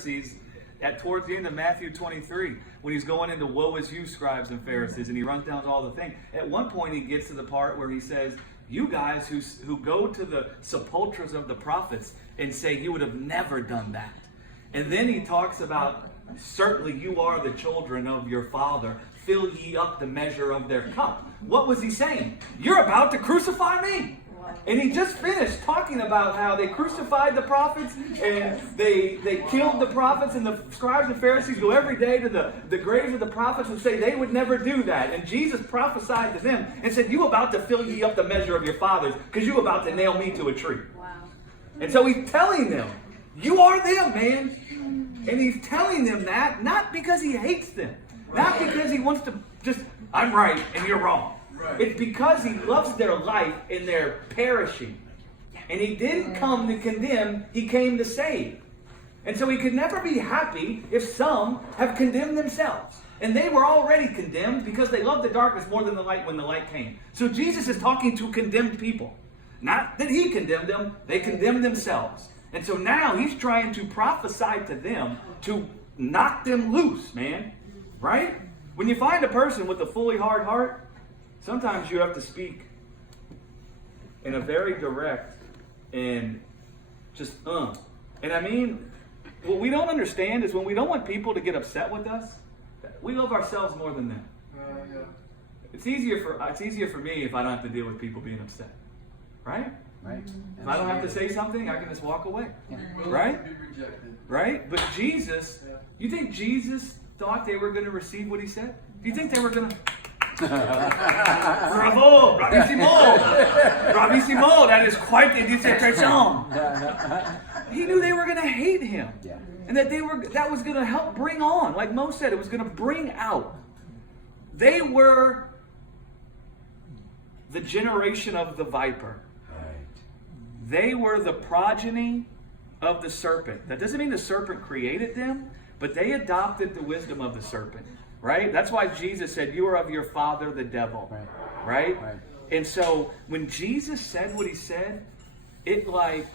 Pharisees towards the end of Matthew 23, when he's going into woe is you, scribes and Pharisees, and he runs down all the things. At one point he gets to the part where he says, you guys who go to the sepulchres of the prophets and say you would have never done that. And then he talks about, certainly you are the children of your father, fill ye up the measure of their cup. What was he saying? You're about to crucify me. And he just finished talking about how they crucified the prophets and they killed the prophets, and the scribes and Pharisees go every day to the graves of the prophets and say they would never do that. And Jesus prophesied to them and said, you about to fill ye up the measure of your fathers because you about to nail me to a tree. Wow. And so he's telling them, you are them, man. And he's telling them that not because he hates them, not because he wants to just, I'm right and you're wrong. It's because he loves their life and they're perishing. And he didn't come to condemn, he came to save. And so he could never be happy if some have condemned themselves. And they were already condemned because they loved the darkness more than the light when the light came. So Jesus is talking to condemned people. Not that he condemned them, they condemned themselves. And so now he's trying to prophesy to them to knock them loose, man. Right? When you find a person with a fully hard heart, sometimes you have to speak in a very direct and just, And I mean, what we don't understand is when we don't want people to get upset with us, we love ourselves more than them. Yeah. It's easier for me if I don't have to deal with people being upset. Right? Right. If I don't have to say something, I can just walk away. Yeah. Right? Right? But Jesus, you think Jesus thought they were going to receive what he said? Do you think they were going to... Bravo! Bravissimo! Bravissimo! That is quite a dissertation. He knew they were going to hate him. Yeah. And that was going to help bring on, like Mo said, it was going to bring out. They were the generation of the viper. They were the progeny of the serpent. That doesn't mean the serpent created them, but they adopted the wisdom of the serpent. Right? That's why Jesus said, you are of your father, the devil. Right? And so when Jesus said what he said, it was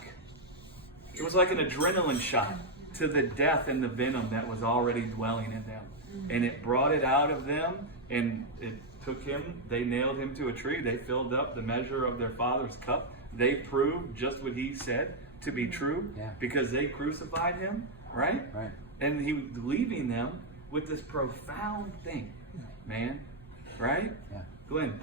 like an adrenaline shot to the death and the venom that was already dwelling in them. And it brought it out of them, and it took him, they nailed him to a tree. They filled up the measure of their father's cup. They proved just what he said to be true because they crucified him. Right? And he was leaving them with this profound thing, man. Right? Yeah. Glenn.